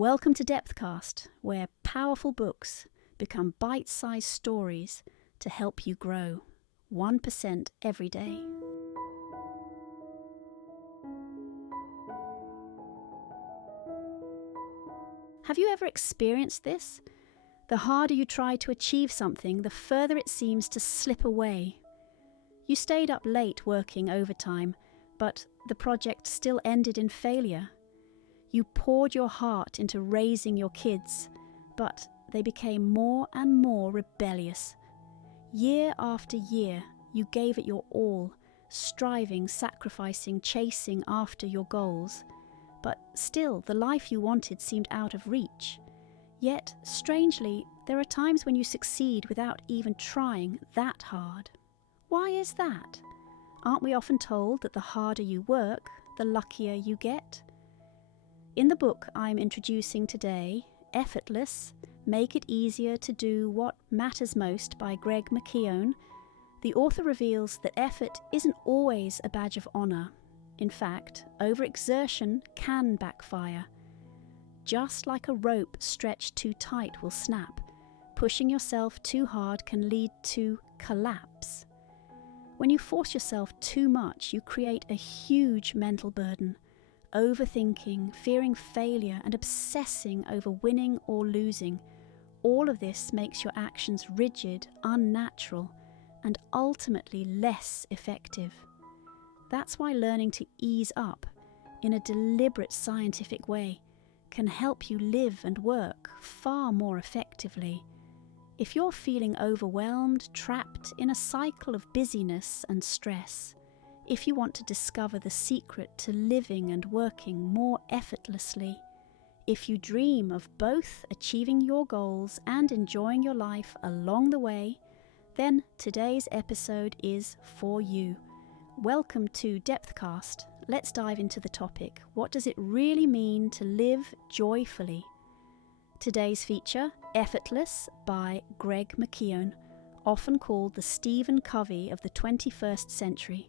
Welcome to DepthCast, where powerful books become bite-sized stories to help you grow 1% every day. Have you ever experienced this? The harder you try to achieve something, the further it seems to slip away. You stayed up late working overtime, but the project still ended in failure. You poured your heart into raising your kids, but they became more and more rebellious. Year after year, you gave it your all, striving, sacrificing, chasing after your goals. But still, the life you wanted seemed out of reach. Yet, strangely, there are times when you succeed without even trying that hard. Why is that? Aren't we often told that the harder you work, the luckier you get? In the book I'm introducing today, Effortless, Make It Easier to Do What Matters Most by Greg McKeown, the author reveals that effort isn't always a badge of honour. In fact, overexertion can backfire. Just like a rope stretched too tight will snap, pushing yourself too hard can lead to collapse. When you force yourself too much, you create a huge mental burden, overthinking, fearing failure, and obsessing over winning or losing. All of this makes your actions rigid, unnatural, and ultimately less effective. That's why learning to ease up in a deliberate scientific way can help you live and work far more effectively. If you're feeling overwhelmed, trapped in a cycle of busyness and stress, if you want to discover the secret to living and working more effortlessly, if you dream of both achieving your goals and enjoying your life along the way, then today's episode is for you. Welcome to DepthCast. Let's dive into the topic. What does it really mean to live joyfully? Today's feature, Effortless by Greg McKeown, often called the Stephen Covey of the 21st century.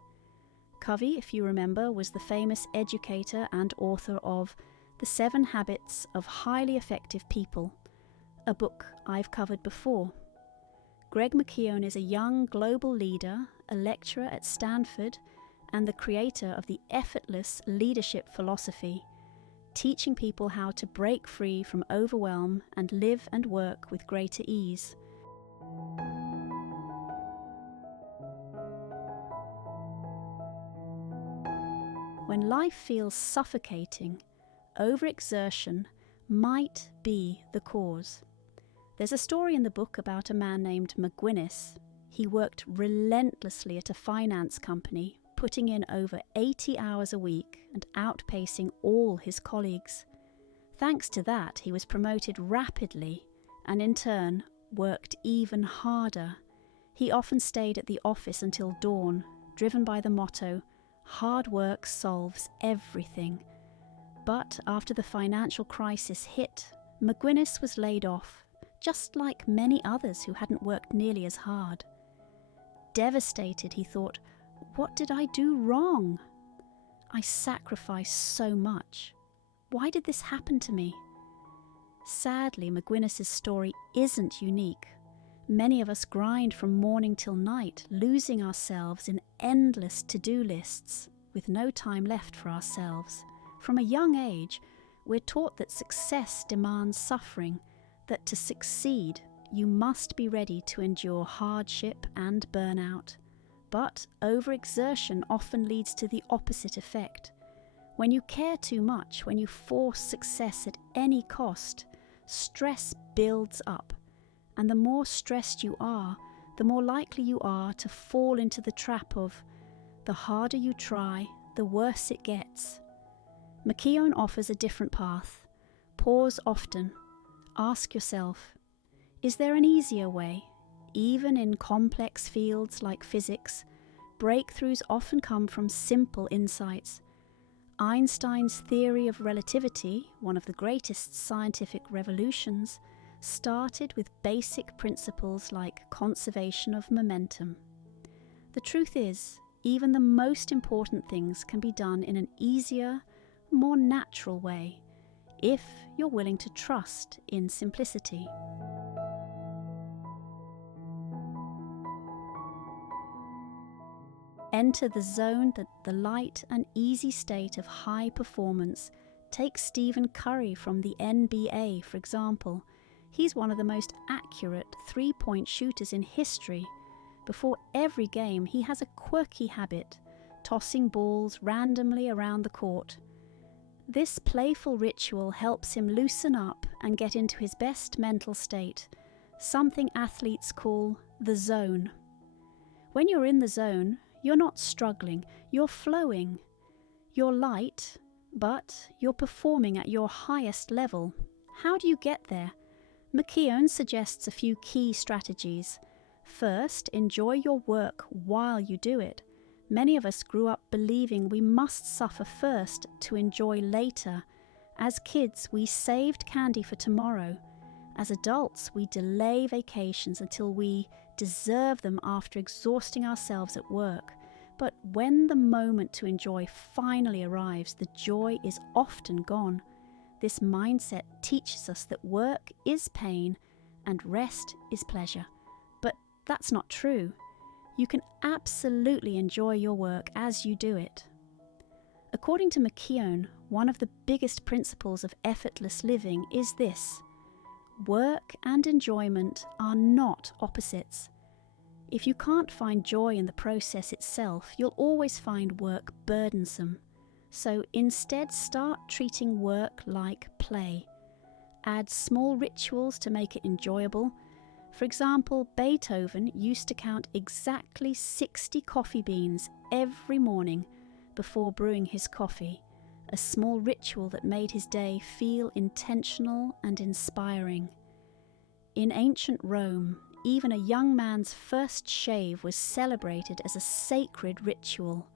Covey, if you remember, was the famous educator and author of The 7 Habits of Highly Effective People, a book I've covered before. Greg McKeown is a young global leader, a lecturer at Stanford, and the creator of the Effortless leadership philosophy, teaching people how to break free from overwhelm and live and work with greater ease. When life feels suffocating, overexertion might be the cause. There's a story in the book about a man named McGuinness. He worked relentlessly at a finance company, putting in over 80 hours a week and outpacing all his colleagues. Thanks to that, he was promoted rapidly and in turn worked even harder. He often stayed at the office until dawn, driven by the motto, "Hard work solves everything." But after the financial crisis hit, McGuinness was laid off, just like many others who hadn't worked nearly as hard. Devastated, he thought, "What did I do wrong? I sacrificed so much. Why did this happen to me?" Sadly, McGuinness's story isn't unique. Many of us grind from morning till night, losing ourselves in endless to-do lists with no time left for ourselves. From a young age, we're taught that success demands suffering, that to succeed, you must be ready to endure hardship and burnout. But overexertion often leads to the opposite effect. When you care too much, when you force success at any cost, stress builds up. And the more stressed you are, the more likely you are to fall into the trap of the harder you try, the worse it gets. McKeown offers a different path. Pause often. Ask yourself, is there an easier way? Even in complex fields like physics, breakthroughs often come from simple insights. Einstein's theory of relativity, one of the greatest scientific revolutions, started with basic principles like conservation of momentum. The truth is, even the most important things can be done in an easier, more natural way. if you're willing to trust in simplicity. Enter the zone that the light and easy state of high performance. Take Stephen Curry from the NBA, for example. He's one of the most accurate three-point shooters in history. Before every game, he has a quirky habit, tossing balls randomly around the court. This playful ritual helps him loosen up and get into his best mental state, something athletes call the zone. When you're in the zone, you're not struggling, you're flowing. You're light, but you're performing at your highest level. How do you get there? McKeown suggests a few key strategies. First, enjoy your work while you do it. Many of us grew up believing we must suffer first to enjoy later. As kids, we saved candy for tomorrow. As adults, we delay vacations until we deserve them after exhausting ourselves at work. But when the moment to enjoy finally arrives, the joy is often gone. This mindset teaches us that work is pain and rest is pleasure. But that's not true. You can absolutely enjoy your work as you do it. According to McKeown, one of the biggest principles of effortless living is this: work and enjoyment are not opposites. If you can't find joy in the process itself, you'll always find work burdensome. So instead, start treating work like play. Add small rituals to make it enjoyable. For example, Beethoven used to count exactly 60 coffee beans every morning before brewing his coffee, a small ritual that made his day feel intentional and inspiring. In ancient Rome, even a young man's first shave was celebrated as a sacred ritual.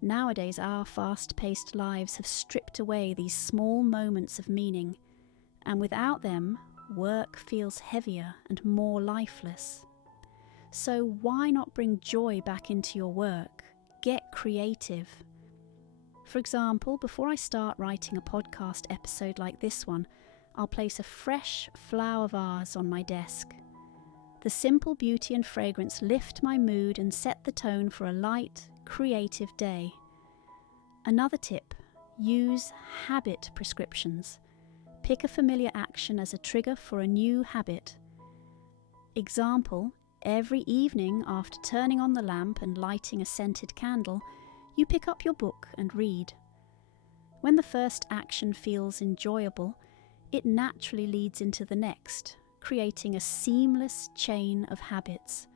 Nowadays, our fast-paced lives have stripped away these small moments of meaning, and without them, work feels heavier and more lifeless. So why not bring joy back into your work? Get creative. For example, before I start writing a podcast episode like this one, I'll place a fresh flower vase on my desk. The simple beauty and fragrance lift my mood and set the tone for a light, creative day. Another tip: use habit prescriptions. Pick a familiar action as a trigger for a new habit. Example, every evening after turning on the lamp and lighting a scented candle, you pick up your book and read. When the first action feels enjoyable, it naturally leads into the next, creating a seamless chain of habits.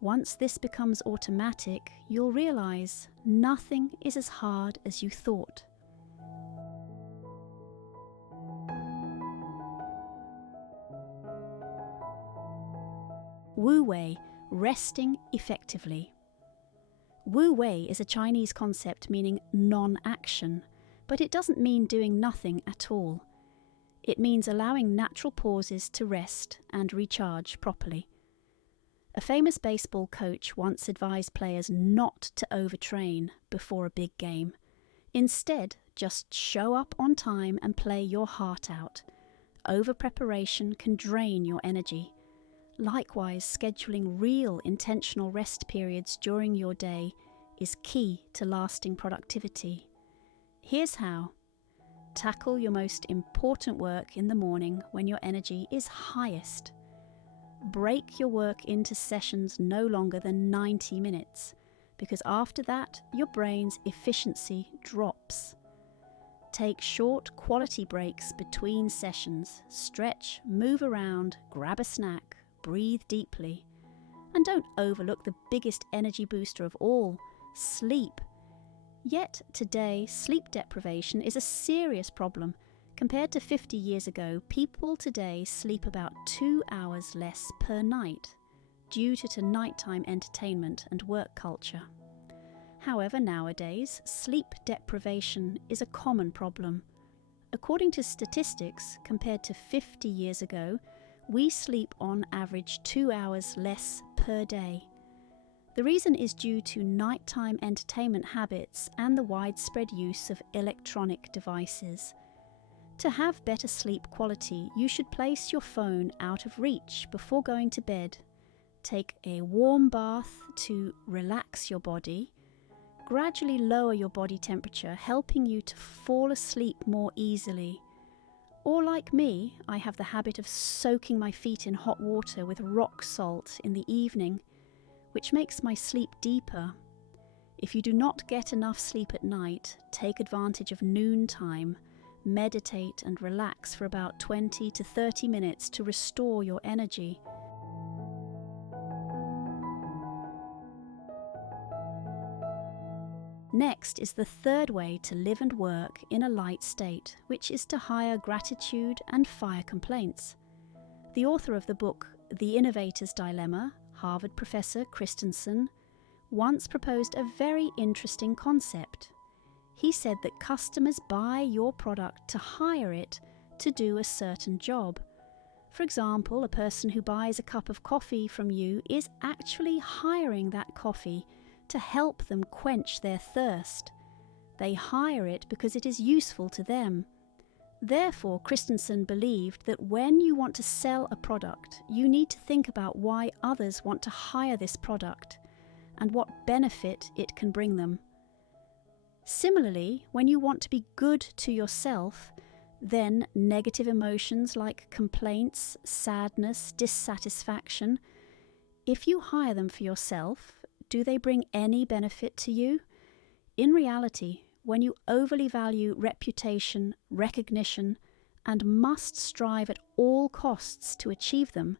Once this becomes automatic, you'll realize nothing is as hard as you thought. Wu Wei, resting effectively. Wu Wei is a Chinese concept meaning non-action, but it doesn't mean doing nothing at all. It means allowing natural pauses to rest and recharge properly. A famous baseball coach once advised players not to overtrain before a big game. Instead, just show up on time and play your heart out. Over-preparation can drain your energy. Likewise, scheduling real intentional rest periods during your day is key to lasting productivity. Here's how. Tackle your most important work in the morning when your energy is highest. Break your work into sessions no longer than 90 minutes, because after that, your brain's efficiency drops. Take short quality breaks between sessions. Stretch, move around, grab a snack, breathe deeply. And don't overlook the biggest energy booster of all, sleep. Yet today, sleep deprivation is a serious problem. Compared to 50 years ago, people today sleep about 2 hours less per night due to nighttime entertainment and work culture. However, nowadays, sleep deprivation is a common problem. According to statistics, compared to 50 years ago, we sleep on average 2 hours less per day. The reason is due to nighttime entertainment habits and the widespread use of electronic devices. To have better sleep quality, you should place your phone out of reach before going to bed. Take a warm bath to relax your body. Gradually lower your body temperature, helping you to fall asleep more easily. Or like me, I have the habit of soaking my feet in hot water with rock salt in the evening, which makes my sleep deeper. If you do not get enough sleep at night, take advantage of noontime. Meditate and relax for about 20 to 30 minutes to restore your energy. Next is the third way to live and work in a light state, which is to hire gratitude and fire complaints. The author of the book, The Innovator's Dilemma, Harvard professor Christensen, once proposed a very interesting concept. He said that customers buy your product to hire it to do a certain job. For example, a person who buys a cup of coffee from you is actually hiring that coffee to help them quench their thirst. They hire it because it is useful to them. Therefore, Christensen believed that when you want to sell a product, you need to think about why others want to hire this product and what benefit it can bring them. Similarly, when you want to be good to yourself, then negative emotions like complaints, sadness, dissatisfaction, if you hire them for yourself, do they bring any benefit to you? In reality, when you overly value reputation, recognition, and must strive at all costs to achieve them,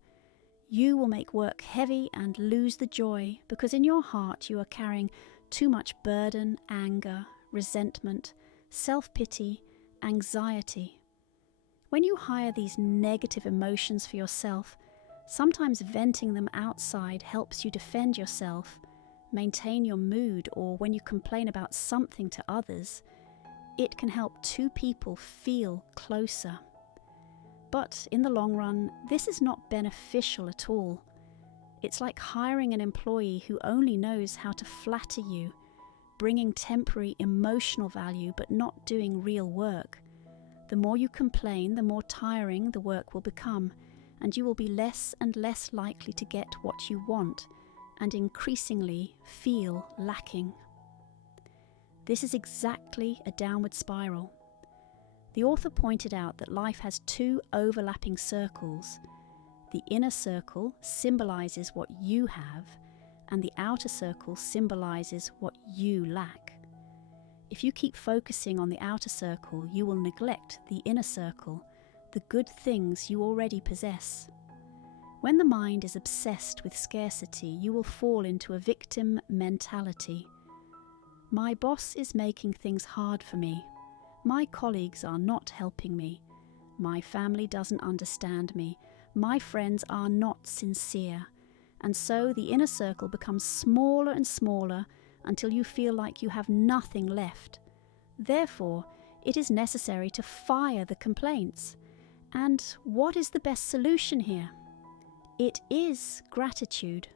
you will make work heavy and lose the joy because in your heart you are carrying too much burden, anger, resentment, self-pity, anxiety. When you hire these negative emotions for yourself, sometimes venting them outside helps you defend yourself, maintain your mood, or when you complain about something to others, it can help two people feel closer. But in the long run, this is not beneficial at all. It's like hiring an employee who only knows how to flatter you, bringing temporary emotional value but not doing real work. The more you complain, the more tiring the work will become, and you will be less and less likely to get what you want, and increasingly feel lacking. This is exactly a downward spiral. The author pointed out that life has two overlapping circles. The inner circle symbolizes what you have, and the outer circle symbolizes what you lack. If you keep focusing on the outer circle, you will neglect the inner circle, the good things you already possess. When the mind is obsessed with scarcity, you will fall into a victim mentality. My boss is making things hard for me. My colleagues are not helping me. My family doesn't understand me. My friends are not sincere. And so the inner circle becomes smaller and smaller until you feel like you have nothing left. Therefore, it is necessary to fire the complaints. And what is the best solution here? It is gratitude.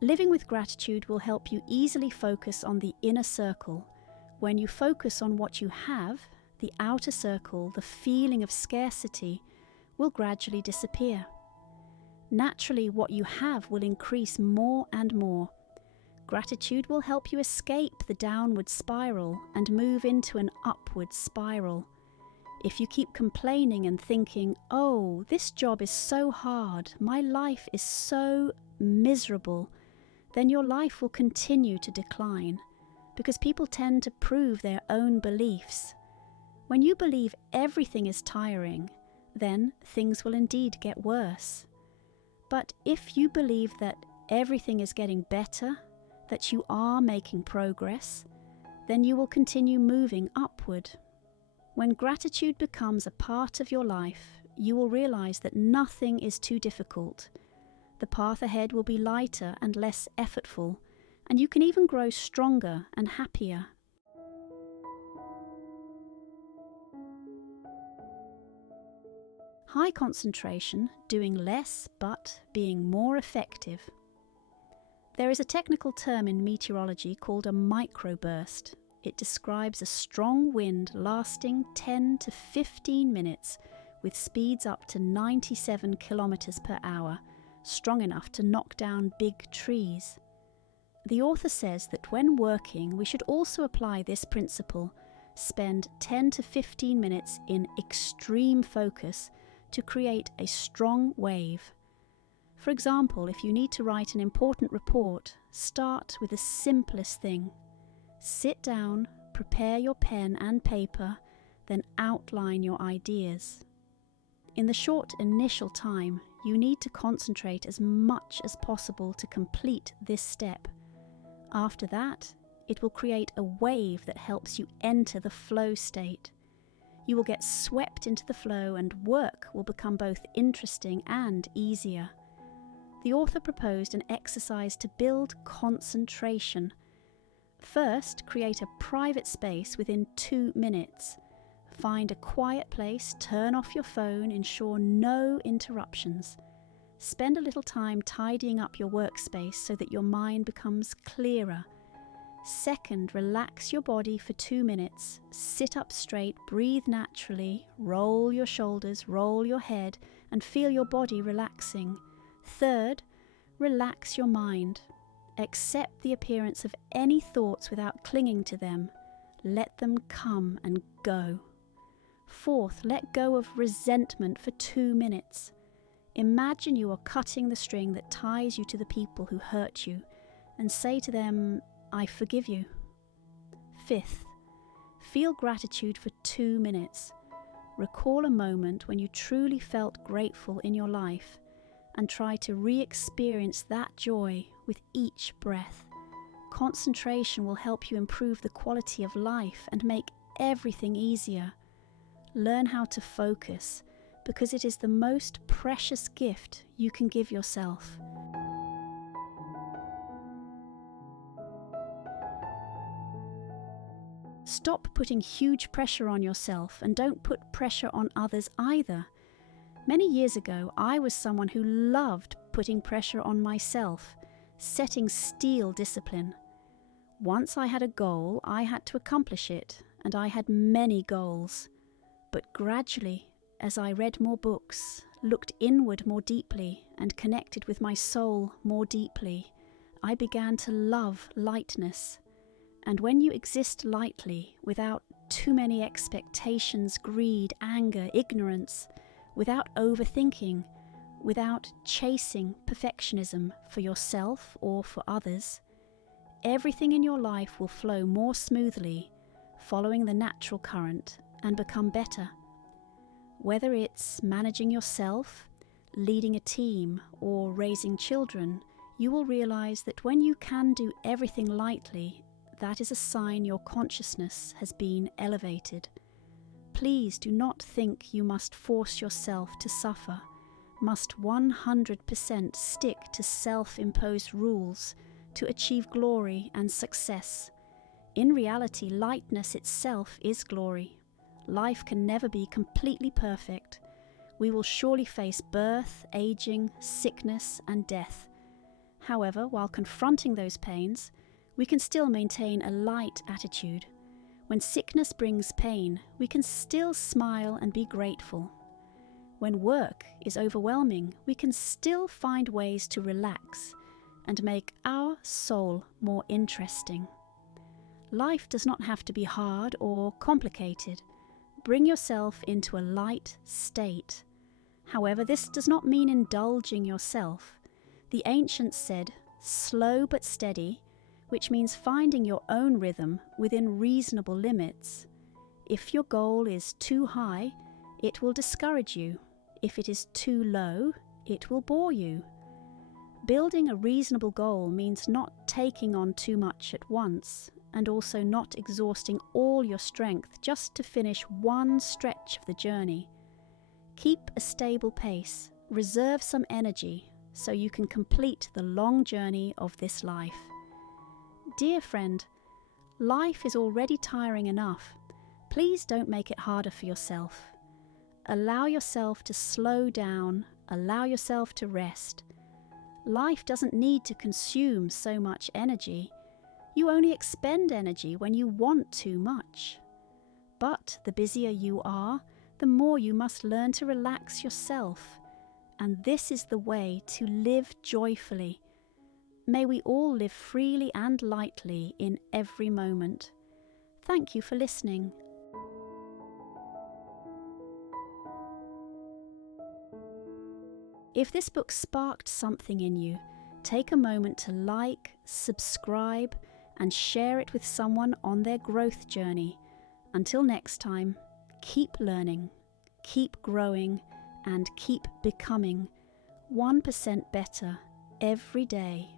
Living with gratitude will help you easily focus on the inner circle. When you focus on what you have, the outer circle, the feeling of scarcity, will gradually disappear. Naturally, what you have will increase more and more. Gratitude will help you escape the downward spiral and move into an upward spiral. If you keep complaining and thinking, oh, this job is so hard, my life is so miserable, then your life will continue to decline, because people tend to prove their own beliefs. When you believe everything is tiring, then things will indeed get worse. But if you believe that everything is getting better, that you are making progress, then you will continue moving upward. When gratitude becomes a part of your life, you will realize that nothing is too difficult. The path ahead will be lighter and less effortful, and you can even grow stronger and happier. High concentration, doing less but being more effective. There is a technical term in meteorology called a microburst. It describes a strong wind lasting 10 to 15 minutes with speeds up to 97 kilometers per hour, strong enough to knock down big trees. The author says that when working, we should also apply this principle, spend 10 to 15 minutes in extreme focus to create a strong wave. For example, if you need to write an important report, start with the simplest thing. Sit down, prepare your pen and paper, then outline your ideas. In the short initial time, you need to concentrate as much as possible to complete this step. After that, it will create a wave that helps you enter the flow state. You will get swept into the flow and work will become both interesting and easier. The author proposed an exercise to build concentration. First, create a private space within 2 minutes. Find a quiet place, turn off your phone, ensure no interruptions. Spend a little time tidying up your workspace so that your mind becomes clearer. Second, relax your body for 2 minutes. Sit up straight, breathe naturally, roll your shoulders, roll your head, and feel your body relaxing. Third, relax your mind. Accept the appearance of any thoughts without clinging to them. Let them come and go. Fourth, let go of resentment for 2 minutes. Imagine you are cutting the string that ties you to the people who hurt you, and say to them, "I forgive you." Fifth, feel gratitude for 2 minutes. Recall a moment when you truly felt grateful in your life, and try to re-experience that joy with each breath. Concentration will help you improve the quality of life and make everything easier. Learn how to focus, because it is the most precious gift you can give yourself. Stop putting huge pressure on yourself, and don't put pressure on others either. Many years ago, I was someone who loved putting pressure on myself, setting steel discipline. Once I had a goal, I had to accomplish it, and I had many goals. But gradually, as I read more books, looked inward more deeply, and connected with my soul more deeply, I began to love lightness. And when you exist lightly, without too many expectations, greed, anger, ignorance, without overthinking, without chasing perfectionism for yourself or for others, everything in your life will flow more smoothly, following the natural current, and become better. Whether it's managing yourself, leading a team, or raising children, you will realize that when you can do everything lightly, that is a sign your consciousness has been elevated. Please do not think you must force yourself to suffer, must 100% stick to self-imposed rules to achieve glory and success. In reality, lightness itself is glory. Life can never be completely perfect. We will surely face birth, aging, sickness, and death. However, while confronting those pains, we can still maintain a light attitude. When sickness brings pain, we can still smile and be grateful. When work is overwhelming, we can still find ways to relax and make our soul more interesting. Life does not have to be hard or complicated. Bring yourself into a light state. However, this does not mean indulging yourself. The ancients said, "Slow but steady," which means finding your own rhythm within reasonable limits. If your goal is too high, it will discourage you. If it is too low, it will bore you. Building a reasonable goal means not taking on too much at once, and also not exhausting all your strength just to finish one stretch of the journey. Keep a stable pace, reserve some energy, so you can complete the long journey of this life. Dear friend, life is already tiring enough. Please don't make it harder for yourself. Allow yourself to slow down, allow yourself to rest. Life doesn't need to consume so much energy. You only expend energy when you want too much. But the busier you are, the more you must learn to relax yourself. And this is the way to live joyfully. May we all live freely and lightly in every moment. Thank you for listening. If this book sparked something in you, take a moment to like, subscribe, and share it with someone on their growth journey. Until next time, keep learning, keep growing, and keep becoming 1% better every day.